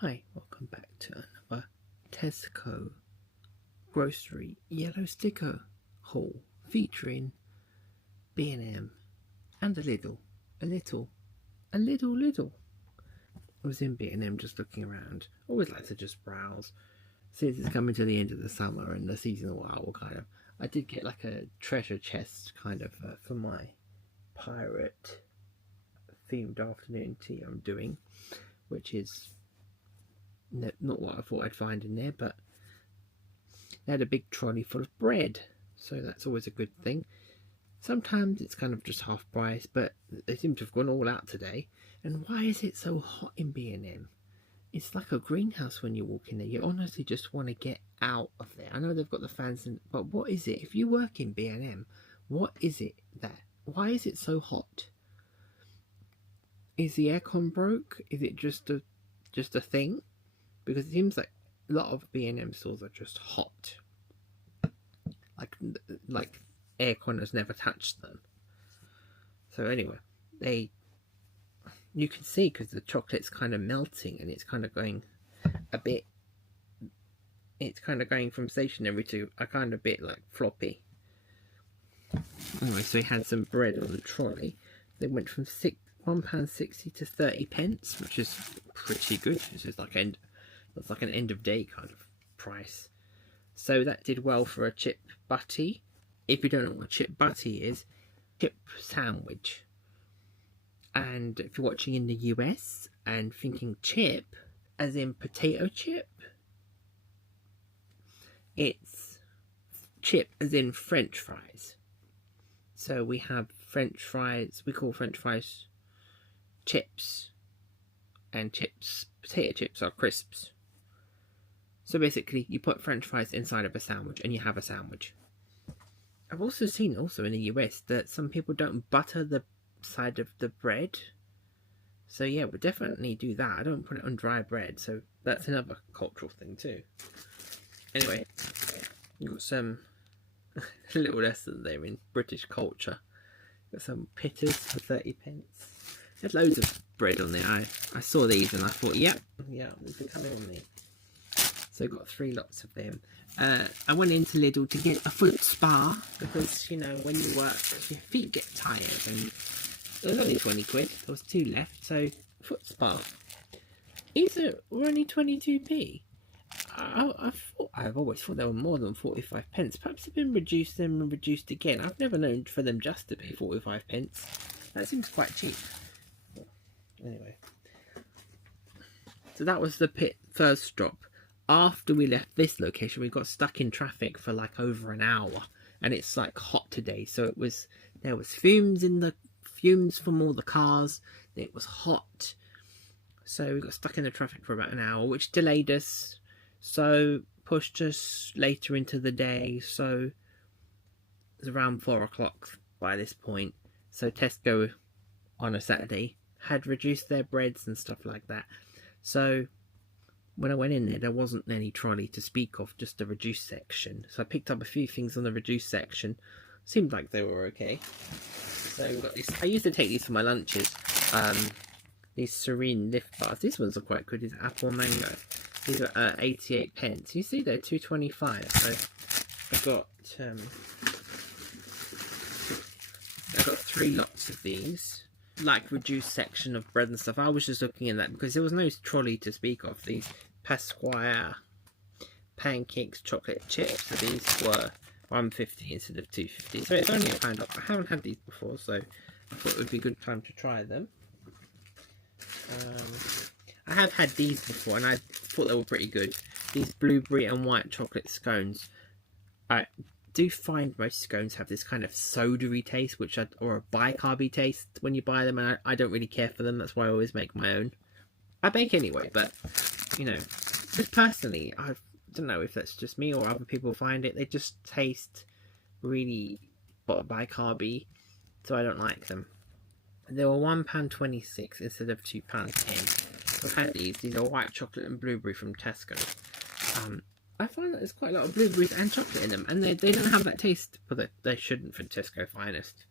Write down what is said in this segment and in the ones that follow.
Hi, welcome back to another Tesco grocery yellow sticker haul featuring B&M and a little. I was in B&M just looking around. Always like to just browse. Since it's coming to the end of the summer and the seasonal owl I did get like a treasure chest for my pirate themed afternoon tea I'm doing, which is not what I thought I'd find in there, but they had a big trolley full of bread, so that's always a good thing. Sometimes it's kind of just half price, but they seem to have gone all out today. And why is it so hot in B&M? It's like a greenhouse when you walk in there. You honestly just want to get out of there. I know they've got the fans, but what is it? If you work in B&M, what is it why is it so hot? Is the aircon broke? Is it just a thing? Because it seems like a lot of B&M stores are just hot. Like aircon has never touched them. So anyway, you can see because the chocolate's kind of melting and it's kind of going it's kind of going from stationary to a kind of bit like floppy. Anyway, so we had some bread on the trolley. They went from £1.60 to 30p, which is pretty good. It's just like that's like an end of day kind of price. So that did well for a chip butty. If you don't know what a chip butty is, chip sandwich. And if you're watching in the US and thinking chip as in potato chip, it's chip as in French fries. So we have French fries, we call French fries chips, and potato chips are crisps. So basically, you put French fries inside of a sandwich and you have a sandwich. I've also seen in the US that some people don't butter the side of the bread. So yeah, we'll definitely do that. I don't put it on dry bread, so that's another cultural thing too. Anyway, you've got some little lesson there in British culture. Got some pitters for 30p. There's loads of bread on there. I saw these and I thought, yeah, these are coming on me. So got 3 lots of them. I went into Lidl to get a foot spa because, when you work, your feet get tired. And it was only 20 quid. There was 2 left, so foot spa. These were only 22p. I've always thought they were more than 45p. Perhaps they've been reduced and reduced again. I've never known for them just to pay 45p. That seems quite cheap. Anyway, so that was the first stop. After we left this location, we got stuck in traffic for like over an hour, and it's like hot today. So there was fumes from all the cars. It was hot, so we got stuck in the traffic for about an hour, which delayed us. So pushed us later into the day. So it was around 4 o'clock by this point. So Tesco on a Saturday had reduced their breads and stuff like that. So when I went in there wasn't any trolley to speak of, just the reduced section. So I picked up a few things on the reduced section. Seemed like they were okay. So we've got these. I used to take these for my lunches. These Serene Lift bars. These ones are quite good. These apple mango. These are 88p. You see they're 2.25. So I've got 3 lots of these. Like reduced section of bread and stuff. I was just looking at that because there was no trolley to speak of. These Pasquire pancakes chocolate chips. So these were £1.50 instead of £2.50. So it's only £1 off. I haven't had these before, so I thought it would be a good time to try them. I have had these before and I thought they were pretty good. These blueberry and white chocolate scones. I do find most scones have this kind of soda-y taste, or a bicarby taste when you buy them, and I don't really care for them. That's why I always make my own. I bake anyway, but just personally, I don't know if that's just me or other people find it. They just taste really bicarby, so I don't like them. They were £1.26 instead of £2.10. I've had these. These are white chocolate and blueberry from Tesco. I find that there's quite a lot of blueberries and chocolate in them, and they don't have that taste, but they shouldn't for Tesco Finest.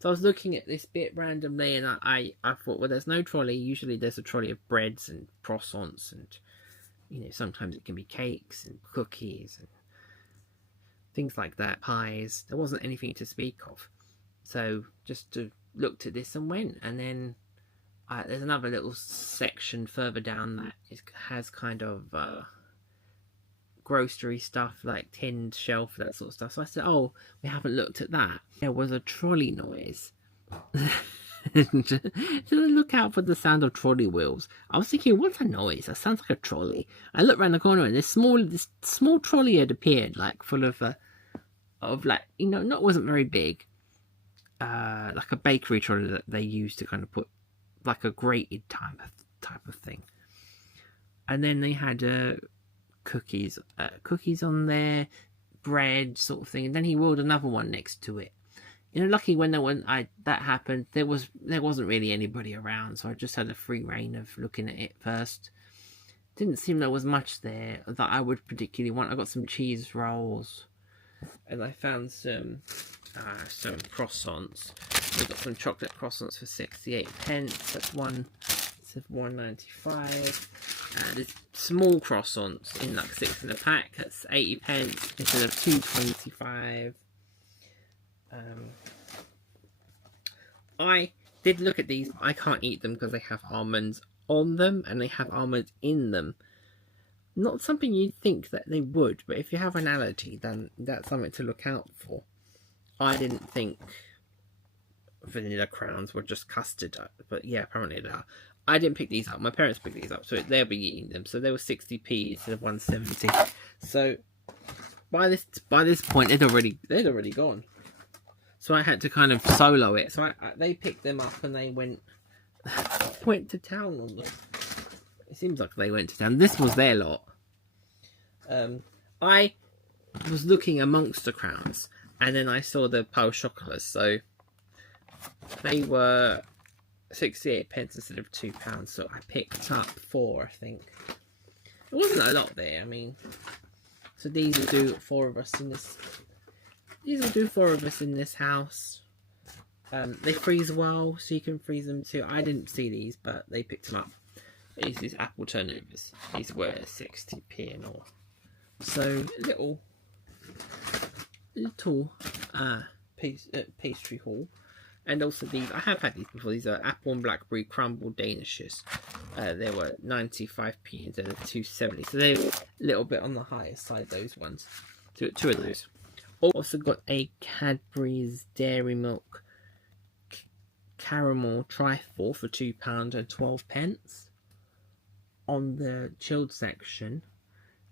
So I was looking at this bit randomly, and I thought, well, there's no trolley. Usually there's a trolley of breads and croissants, and sometimes it can be cakes and cookies and things like that, pies. There wasn't anything to speak of. So just looked at this and went, and then there's another little section further down that has kind of grocery stuff, like tinned shelf, that sort of stuff. So I said, oh, we haven't looked at that. There was a trolley noise. Just look out for the sound of trolley wheels. I was thinking, what's a noise? That sounds like a trolley. I looked around the corner, and this small trolley had appeared, like full of like, not wasn't very big, like a bakery trolley that they used to kind of put like a grated type of thing. And then they had cookies on there, bread sort of thing. And then he wheeled another one next to it. Lucky when that happened, there wasn't really anybody around, so I just had a free reign of looking at it first. Didn't seem there was much there that I would particularly want. I got some cheese rolls, and I found some croissants. We got some chocolate croissants for 68p. That's £1.95. There's small croissants in like 6 in a pack. That's 80p instead of £2.25. I did look at these, but I can't eat them because they have almonds on them and they have almonds in them. Not something you'd think that they would, but if you have an allergy, then that's something to look out for. I didn't think vanilla crowns were just custard, but yeah, apparently they are. I didn't pick these up. My parents picked these up, so they'll be eating them. So they were 60p instead of 170. So by this point, they'd already gone. So I had to kind of solo it. So they picked them up and they went to town on them. It seems like they went to town. This was their lot. I was looking amongst the crowns, and then I saw the pain au chocolat. So they were 68p instead of £2. So I picked up 4, I think. It wasn't a lot there. I mean, so these will do 4 of us in this. These will do 4 of us in this house. They freeze well, so you can freeze them too. I didn't see these, but they picked them up. These apple turnovers. These were 60p and all. So little pastry haul. And also these, I have had these before. These are apple and blackberry crumble danishes. They were 95p instead of 270. So they're a little bit on the higher side, those ones. 2 of those. Also got a Cadbury's Dairy Milk Caramel Trifle for £2 and 12p on the chilled section,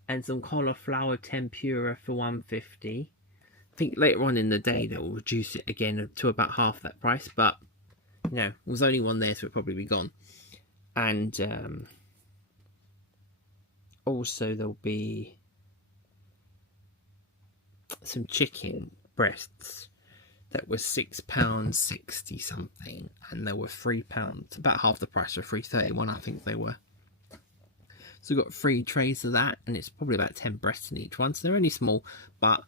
and some cauliflower tempura for £1.50. I think later on in the day they'll reduce it again to about half that price, but there was only one there, so it'll probably be gone. And also there'll be some chicken breasts that was £6.60 something, and they were £3, about half the price for £3.31, I think they were. So we've got 3 trays of that, and it's probably about 10 breasts in each one, so they're only small, but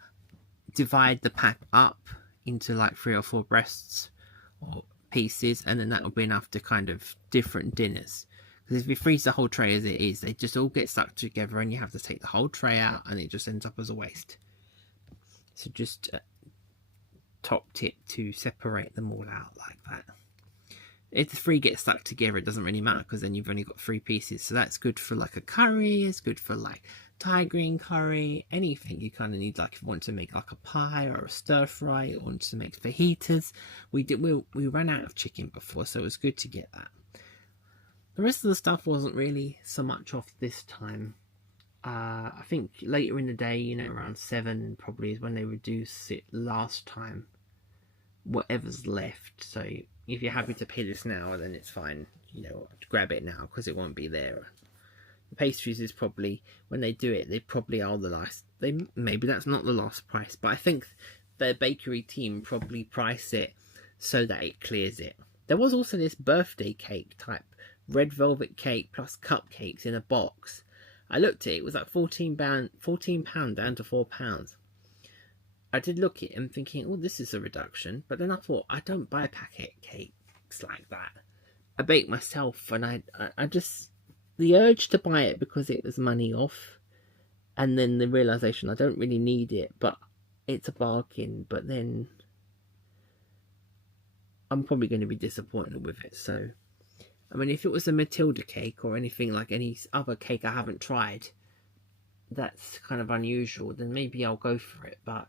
divide the pack up into like 3 or 4 breasts or pieces, and then that will be enough to kind of different dinners. Because if you freeze the whole tray as it is, they just all get stuck together, and you have to take the whole tray out, and it just ends up as a waste. So just top tip to separate them all out like that. If the 3 get stuck together, it doesn't really matter, because then you've only got 3 pieces. So that's good for like a curry, it's good for like Thai green curry, anything you kind of need. Like if you want to make like a pie or a stir fry, or want to make fajitas. We ran out of chicken before, so it was good to get that. The rest of the stuff wasn't really so much off this time. I think later in the day, around 7 probably is when they reduce it last time. Whatever's left. So if you're happy to pay this now, then it's fine. Grab it now, because it won't be there. The pastries is probably, when they do it, they probably are the last. Maybe that's not the last price, but I think the bakery team probably price it so that it clears it. There was also this birthday cake type red velvet cake plus cupcakes in a box. I looked at it, it was like £14 down to £4. I did look at him thinking, oh, this is a reduction. But then I thought, I don't buy packet cakes like that. I bake myself, and I just, the urge to buy it because it was money off, and then the realization I don't really need it, but it's a bargain. But then I'm probably going to be disappointed with it. So, I mean, if it was a Matilda cake or anything like any other cake I haven't tried, that's kind of unusual, then maybe I'll go for it. But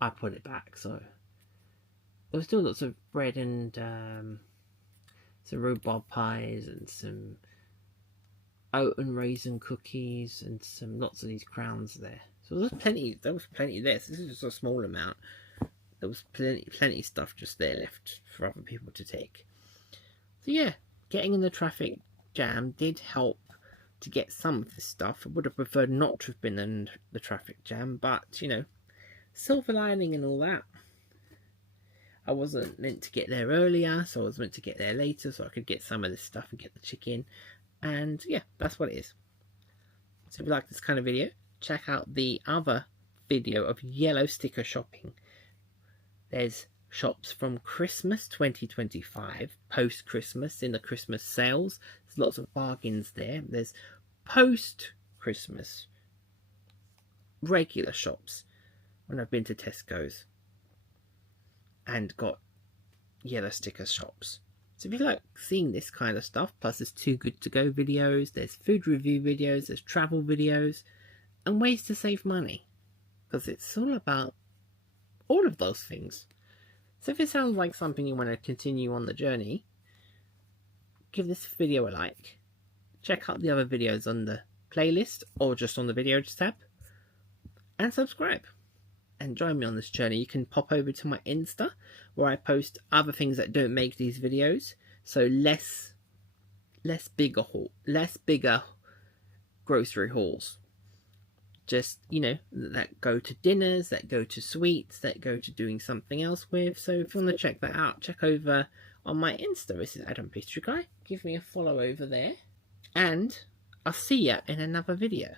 I put it back. So there was still lots of bread and some rhubarb pies and some oat and raisin cookies and some lots of these crowns there. So there was plenty there. So this is just a small amount. There was plenty stuff just there left for other people to take. So yeah, getting in the traffic jam did help to get some of this stuff. I would have preferred not to have been in the traffic jam, but you know, silver lining and all that. I wasn't meant to get there earlier, so I was meant to get there later so I could get some of this stuff and get the chicken. And yeah, that's what it is. So if you like this kind of video, check out the other video of yellow sticker shopping. There's shops from Christmas 2025, post-Christmas in the Christmas sales. There's lots of bargains there. There's post-Christmas regular shops when I've been to Tesco's and got yellow sticker shops. So if you like seeing this kind of stuff, plus there's Too Good To Go videos, there's food review videos, there's travel videos, and ways to save money. Because it's all about all of those things. So if it sounds like something you want to continue on the journey, give this video a like. Check out the other videos on the playlist or just on the videos tab. And subscribe. And join me on this journey. You can pop over to my Insta where I post other things that don't make these videos. So less bigger grocery hauls. Just, you know, that go to dinners, that go to sweets, that go to doing something else with. So if you want to check that out, check over on my Insta. This is Adam Pastry Guy. Give me a follow over there. And I'll see you in another video.